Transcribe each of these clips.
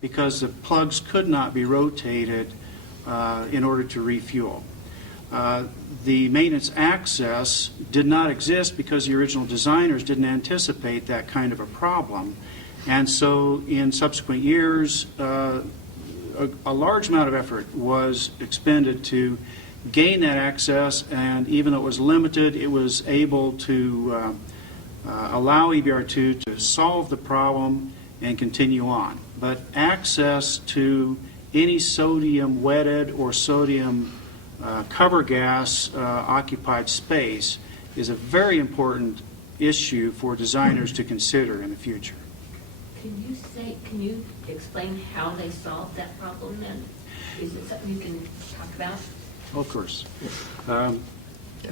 because the plugs could not be rotated in order to refuel. The maintenance access did not exist because the original designers didn't anticipate that kind of a problem. And so in subsequent years, a large amount of effort was expended to gain that access, and even though it was limited, it was able to allow EBR-ll to solve the problem and continue on. But access to any sodium wetted or sodium cover gas occupied space is a very important issue for designers to consider in the future. Can you explain how they solved that problem then? Is it something you can talk about? Of course.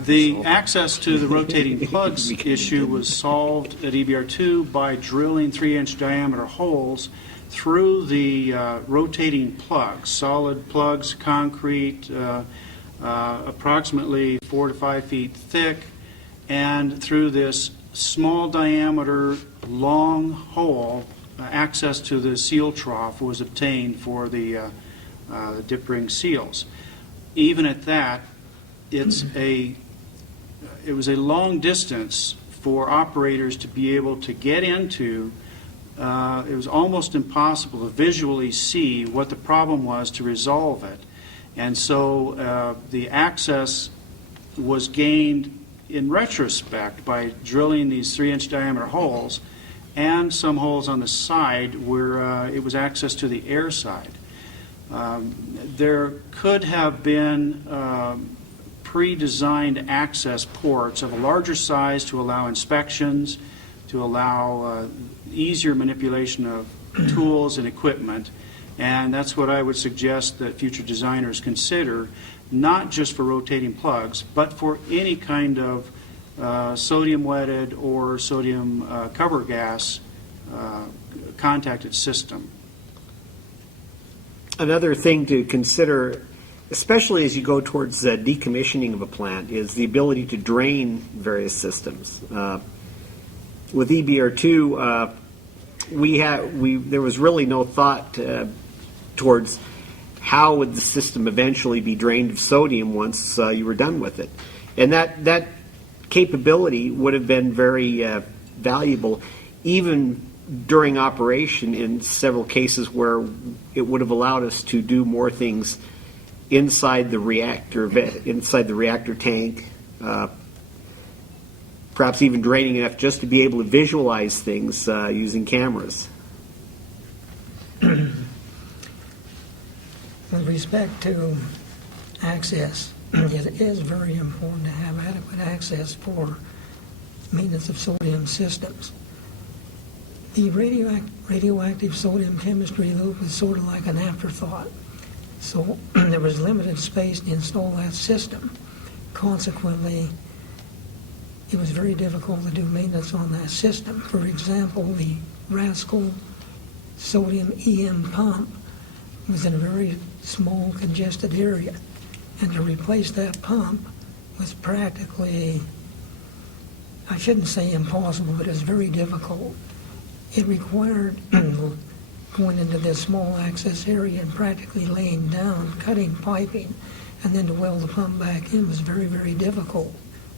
The access to the rotating plugs issue was solved at EBR-ll by drilling 3-inch diameter holes through the rotating plugs, solid plugs, concrete, approximately 4 to 5 feet thick, and through this small diameter long hole, access to the seal trough was obtained for the dip ring seals. Even at that, it was a long distance for operators to be able to get into. It was almost impossible to visually see what the problem was to resolve it. And so the access was gained in retrospect by drilling these 3-inch diameter holes and some holes on the side where it was access to the air side. There could have been pre-designed access ports of a larger size to allow inspections, to allow easier manipulation of tools and equipment, and that's what I would suggest that future designers consider, not just for rotating plugs, but for any kind of sodium wetted or sodium cover gas contacted system. Another thing to consider, especially as you go towards decommissioning of a plant, is the ability to drain various systems. With EBR-ll, there was really no thought towards how would the system eventually be drained of sodium once you were done with it. And that capability would have been very valuable, even during operation in several cases where it would have allowed us to do more things inside the reactor tank, perhaps even draining enough just to be able to visualize things using cameras. With respect to access, it is very important to have adequate access for maintenance of sodium systems. The radioactive sodium chemistry loop is sort of like an afterthought. So there was limited space to install that system. Consequently, it was very difficult to do maintenance on that system. For example, the Rascal sodium EM pump was in a very small congested area, and to replace that pump was practically, I shouldn't say impossible, but it was very difficult. It required going into this small access area and practically laying down, cutting piping, and then to weld the pump back in was very, very difficult,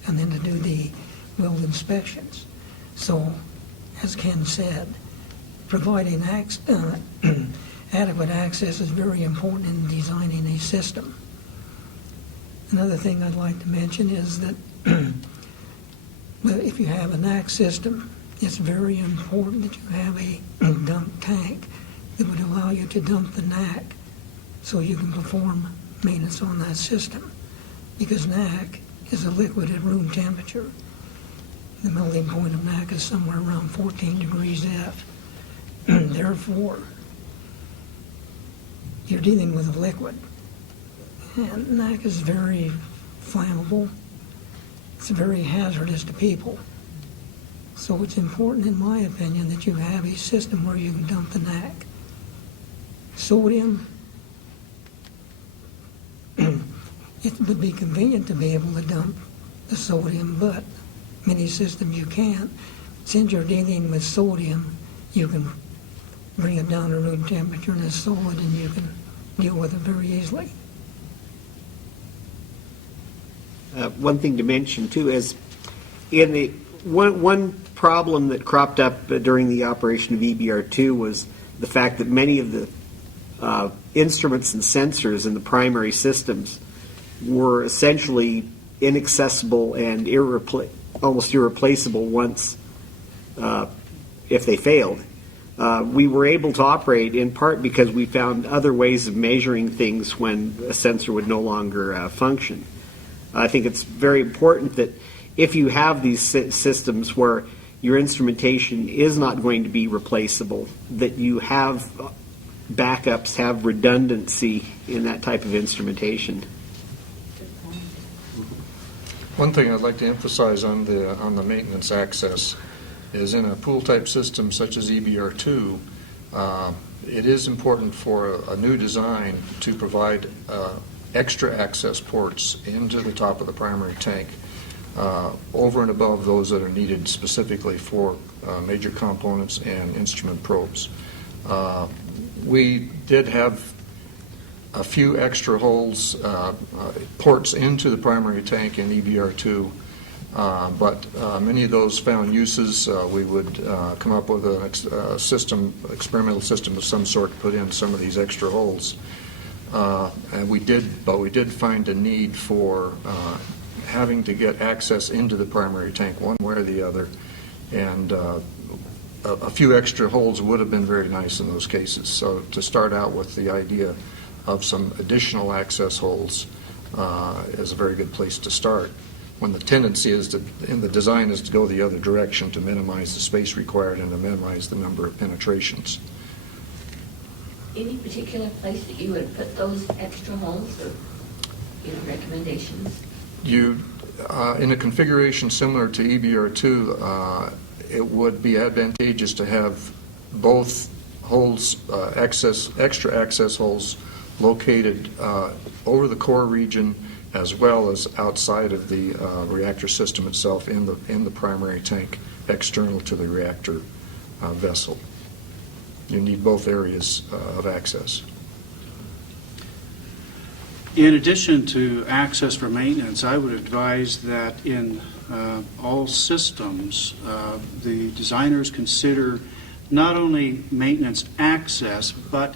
and then to do the weld inspections. So, as Ken said, providing adequate access is very important in designing a system. Another thing I'd like to mention is that if you have a NAC system, it's very important that you have a dump tank that would allow you to dump the NAC so you can perform maintenance on that system. Because NAC is a liquid at room temperature. The melting point of NAC is somewhere around 14 degrees F. Therefore, you're dealing with a liquid. And NAC is very flammable. It's very hazardous to people. So it's important, in my opinion, that you have a system where you can dump the NAC. Sodium, it would be convenient to be able to dump the sodium, but many systems you can't. Since you're dealing with sodium, you can bring it down to room temperature and it's solid, and you can deal with it very easily. One thing to mention too is in the one problem that cropped up during the operation of EBR-2 was the fact that many of the instruments and sensors in the primary systems were essentially inaccessible and almost irreplaceable once if they failed. We were able to operate in part because we found other ways of measuring things when a sensor would no longer function. I think it's very important that if you have these systems where your instrumentation is not going to be replaceable, that you have backups, have redundancy in that type of instrumentation. One thing I'd like to emphasize on the maintenance access is in a pool-type system such as EBR-2, it is important for a new design to provide extra access ports into the top of the primary tank over and above those that are needed specifically for major components and instrument probes. We did have a few extra holes, ports into the primary tank in EBR-2, but many of those found uses. We would come up with a experimental system of some sort to put in some of these extra holes. And we did find a need for having to get access into the primary tank one way or the other, and a few extra holes would have been very nice in those cases. So to start out with the idea of some additional access holes is a very good place to start, when the tendency is in the design is to go the other direction, to minimize the space required and to minimize the number of penetrations. Any particular place that you would put those extra holes, or recommendations? You, in a configuration similar to EBR-2, it would be advantageous to have both holes, extra access holes located over the core region as well as outside of the reactor system itself in the primary tank, external to the reactor vessel. You need both areas of access. In addition to access for maintenance, I would advise that in all systems, the designers consider not only maintenance access, but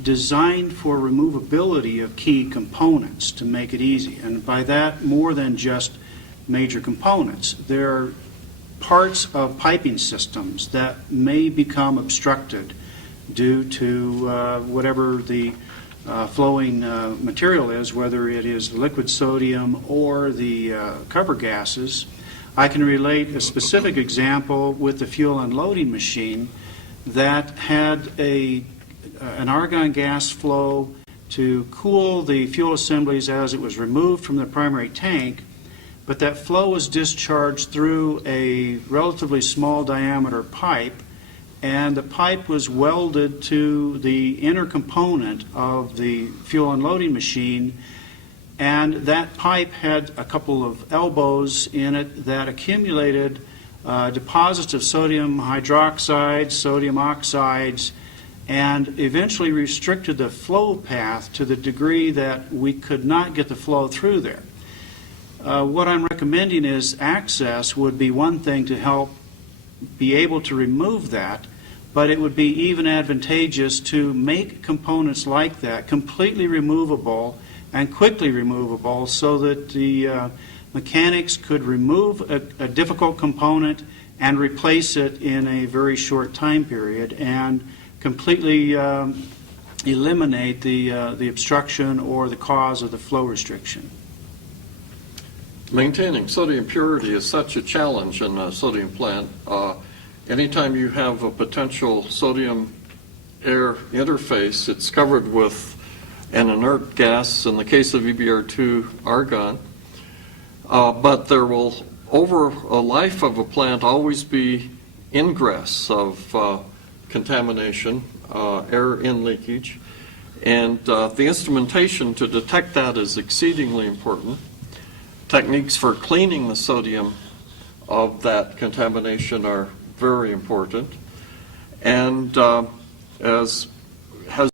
design for removability of key components to make it easy. And by that, more than just major components. There are parts of piping systems that may become obstructed due to whatever the flowing material is, whether it is the liquid sodium or the cover gases. I can relate a specific example with the fuel unloading machine that had an argon gas flow to cool the fuel assemblies as it was removed from the primary tank, but that flow was discharged through a relatively small diameter pipe, and the pipe was welded to the inner component of the fuel unloading machine, and that pipe had a couple of elbows in it that accumulated deposits of sodium hydroxide, sodium oxides, and eventually restricted the flow path to the degree that we could not get the flow through there. What I'm recommending is access would be one thing to help be able to remove that, but it would be even advantageous to make components like that completely removable and quickly removable, so that the mechanics could remove a difficult component and replace it in a very short time period and completely eliminate the obstruction or the cause of the flow restriction. Maintaining sodium purity is such a challenge in a sodium plant. Anytime you have a potential sodium-air interface, it's covered with an inert gas, in the case of EBR-2, argon. But there will, over a life of a plant, always be ingress of contamination, air in leakage. And the instrumentation to detect that is exceedingly important. Techniques for cleaning the sodium of that contamination are very important. And as